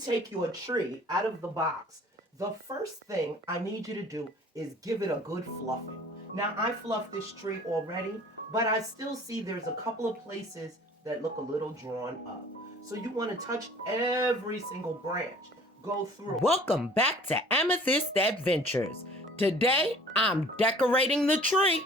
take your tree out of the box, the first thing I need you to do is give it a good fluffing. Now, I fluffed this tree already, but I still see there's a couple of places that look a little drawn up. So you want to touch every single branch. Go through. Welcome back to Amethyst Adventures. Today, I'm decorating the tree,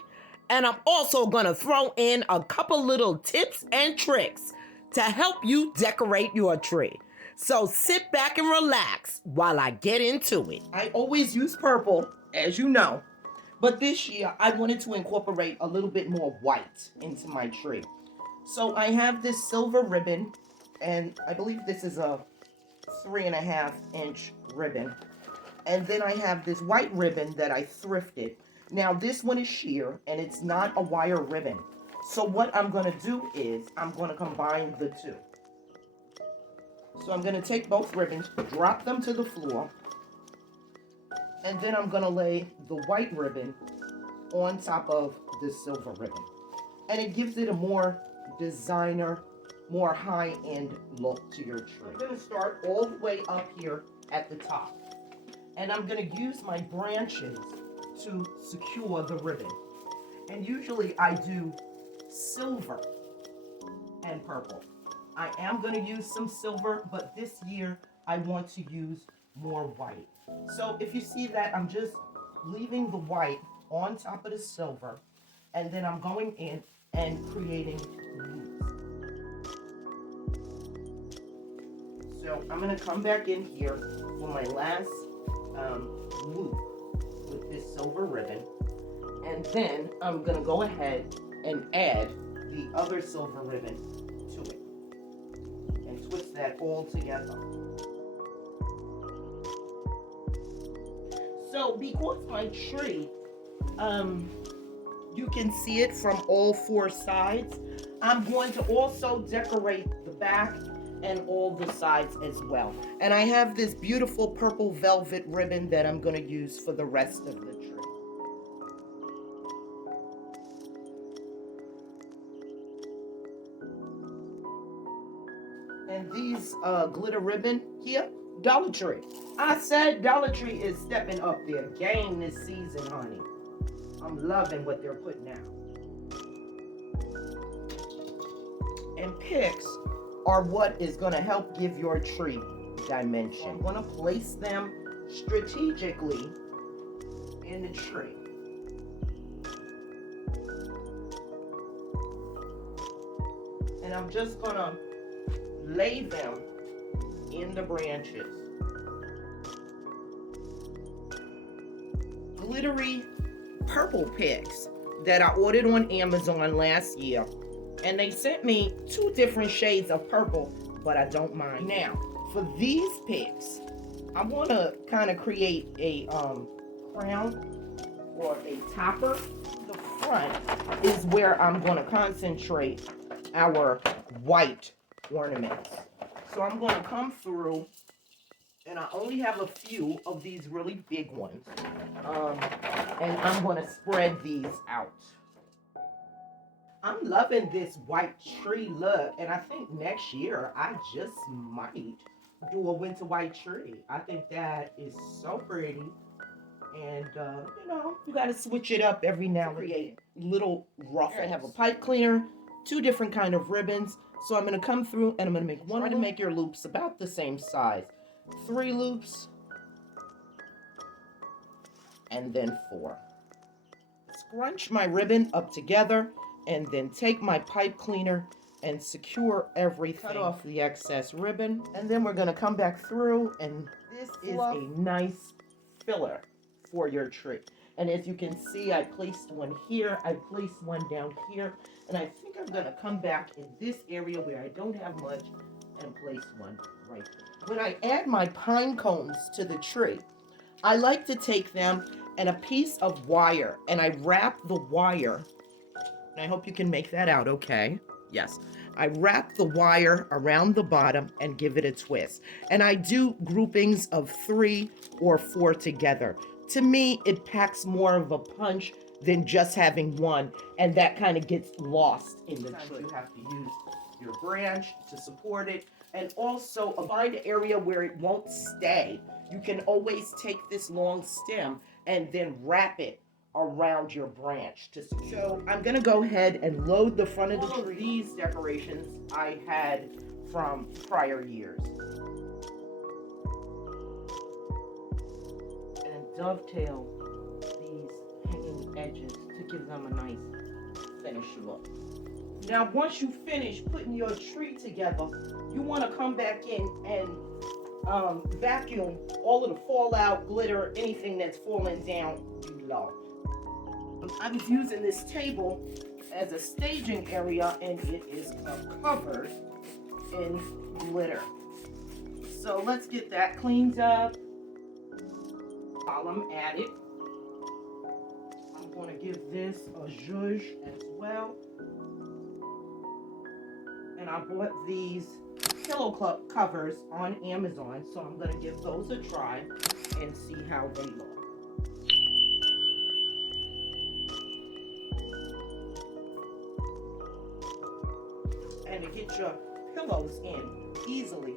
and I'm also going to throw in a couple little tips and tricks to help you decorate your tree. So sit back and relax while I get into it. I always use purple, as you know, but this year I wanted to incorporate a little bit more white into my tree. So I have this silver ribbon, and I believe this is a 3.5-inch ribbon. And then I have this white ribbon that I thrifted. Now this one is sheer, and it's not a wire ribbon. So what I'm going to do is I'm going to combine the two. So I'm going to take both ribbons, drop them to the floor, and then I'm going to lay the white ribbon on top of the silver ribbon. And it gives it a more designer, more high-end look to your tree. I'm going to start all the way up here at the top. And I'm going to use my branches to secure the ribbon. And usually I do silver and purple. I am going to use some silver, but this year I want to use more white. So if you see that, I'm just leaving the white on top of the silver, and then I'm going in and creating loops. So I'm going to come back in here for my last loop with this silver ribbon, and then I'm going to go ahead and add the other silver ribbon to it and twist that all together. So because my tree, you can see it from all four sides, I'm going to also decorate the back and all the sides as well. And I have this beautiful purple velvet ribbon that I'm going to use for the rest of the tree. And these glitter ribbon here, Dollar Tree. I said Dollar Tree is stepping up their game this season, honey. I'm loving what they're putting out. And picks are what is going to help give your tree dimension. I'm going to place them strategically in the tree. And I'm just going to lay them in the branches. Glittery purple picks that I ordered on Amazon last year, and they sent me 2 different shades of purple, but I don't mind. Now, for these picks, I want to kind of create a crown or a topper. The front is where I'm going to concentrate our white ornaments. So I'm going to come through, and I only have a few of these really big ones, and I'm going to spread these out. I'm loving this white tree look, and I think next year I just might do a winter white tree. I think that is so pretty, and you know, you got to switch it up every now and then. Little ruffles. I have a pipe cleaner, 2 different kind of ribbons. So I'm going to come through and I'm going to make one. Try to make your loops about the same size. 3 loops. And then 4. Scrunch my ribbon up together and then take my pipe cleaner and secure everything. Cut off the excess ribbon. And then we're going to come back through, and this is a nice filler for your tree. And as you can see, I placed one here, I placed one down here, and I think I'm going to come back in this area where I don't have much and place one right there. When I add my pine cones to the tree, I like to take them and a piece of wire, and I wrap the wire, and I hope you can make that out okay. Yes. I wrap the wire around the bottom and give it a twist. And I do groupings of 3 or 4 together. To me, it packs more of a punch than just having one, and that kind of gets lost in the tree. You have to use your branch to support it, and also find an area where it won't stay. You can always take this long stem and then wrap it around your branch to secure. So I'm gonna go ahead and load the front of the tree. These decorations I had from prior years. And dovetail these hanging edges to give them a nice finished look. Now once you finish putting your tree together, you want to come back in and vacuum all of the fallout, glitter, anything that's falling down below. I was using this table as a staging area, and it is covered in glitter. So let's get that cleaned up. While I'm at it, I'm going to give this a zhuzh as well. And I bought these pillow covers on Amazon, so I'm going to give those a try and see how they look. And to get your pillows in easily,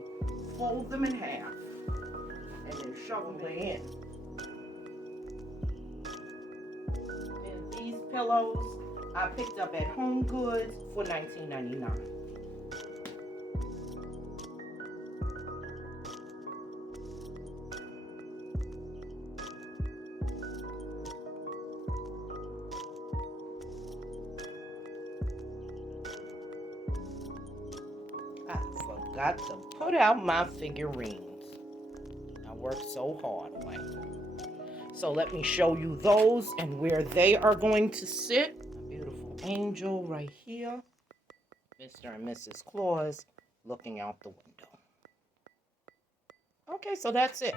fold them in half and then shovel them in. And these pillows I picked up at Home Goods for $19.99. Got to put out my figurines. I worked so hard on it. So let me show you those and where they are going to sit. A beautiful angel right here. Mr. and Mrs. Claus looking out the window. Okay, so that's it.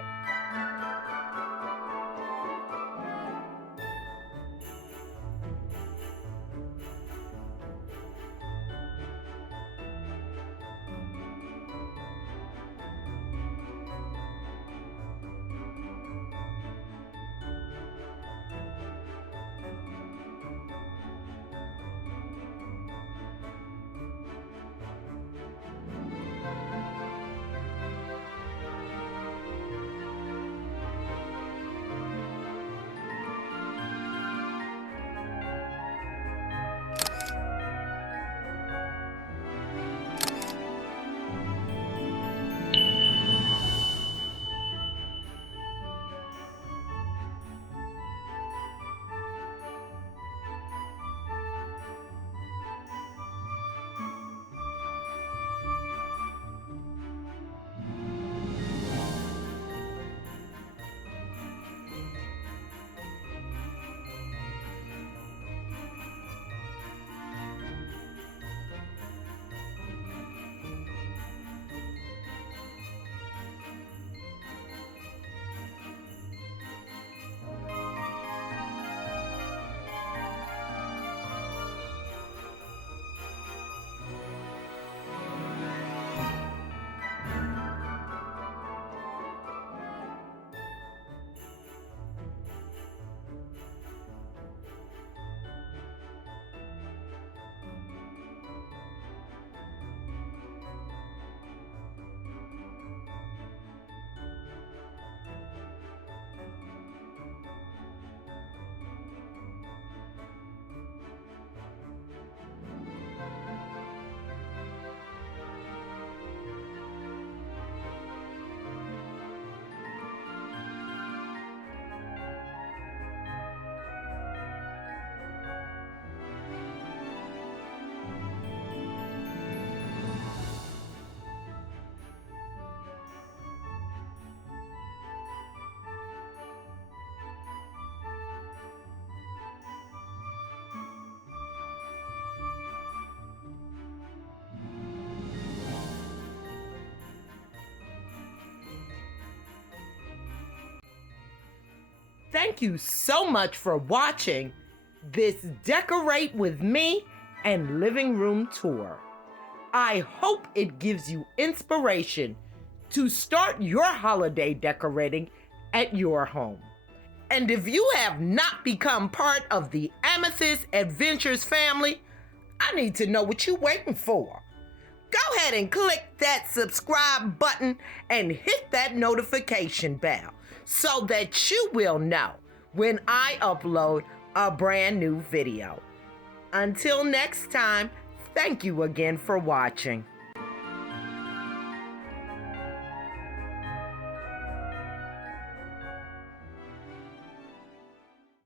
Thank you so much for watching this Decorate with Me and Living Room Tour. I hope it gives you inspiration to start your holiday decorating at your home. And if you have not become part of the Amethyst Adventures family, I need to know what you're waiting for. Go ahead and click that subscribe button and hit that notification bell so that you will know when I upload a brand new video. Until next time, thank you again for watching.